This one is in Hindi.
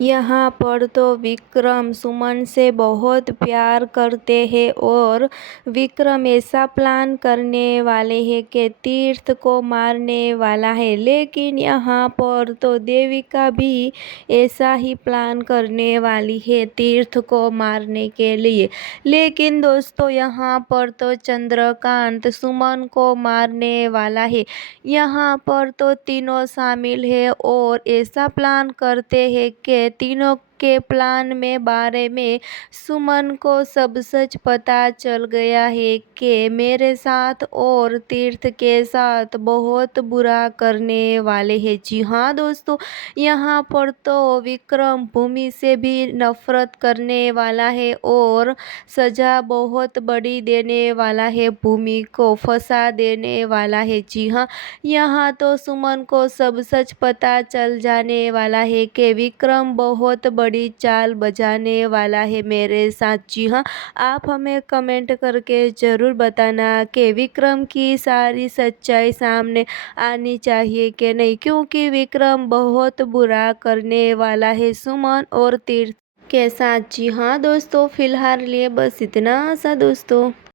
यहाँ पर तो विक्रम सुमन से बहुत प्यार करते हैं और विक्रम ऐसा प्लान करने वाले हैं कि तीर्थ को मारने वाला है। लेकिन यहाँ पर तो देविका भी ऐसा ही प्लान करने वाली है तीर्थ को मारने के लिए। लेकिन दोस्तों यहाँ पर तो चंद्रकांत सुमन को मारने वाला है। यहाँ पर तो तीनों शामिल है और ऐसा प्लान करते हैं कि तीनों के प्लान में बारे में सुमन को सब सच पता चल गया है कि मेरे साथ और तीर्थ के साथ बहुत बुरा करने वाले हैं। जी हाँ दोस्तों, यहाँ पर तो विक्रम भूमि से भी नफरत करने वाला है और सजा बहुत बड़ी देने वाला है, भूमि को फंसा देने वाला है। जी हाँ, यहाँ तो सुमन को सब सच पता चल जाने वाला है कि विक्रम बहुत बड़ी चाल बजाने वाला है मेरे साथ। जी हाँ, आप हमें कमेंट करके ज़रूर बताना कि विक्रम की सारी सच्चाई सामने आनी चाहिए कि नहीं, क्योंकि विक्रम बहुत बुरा करने वाला है सुमन और तीर्थ के साथ। जी हाँ दोस्तों, फिलहाल लिए बस इतना सा दोस्तों।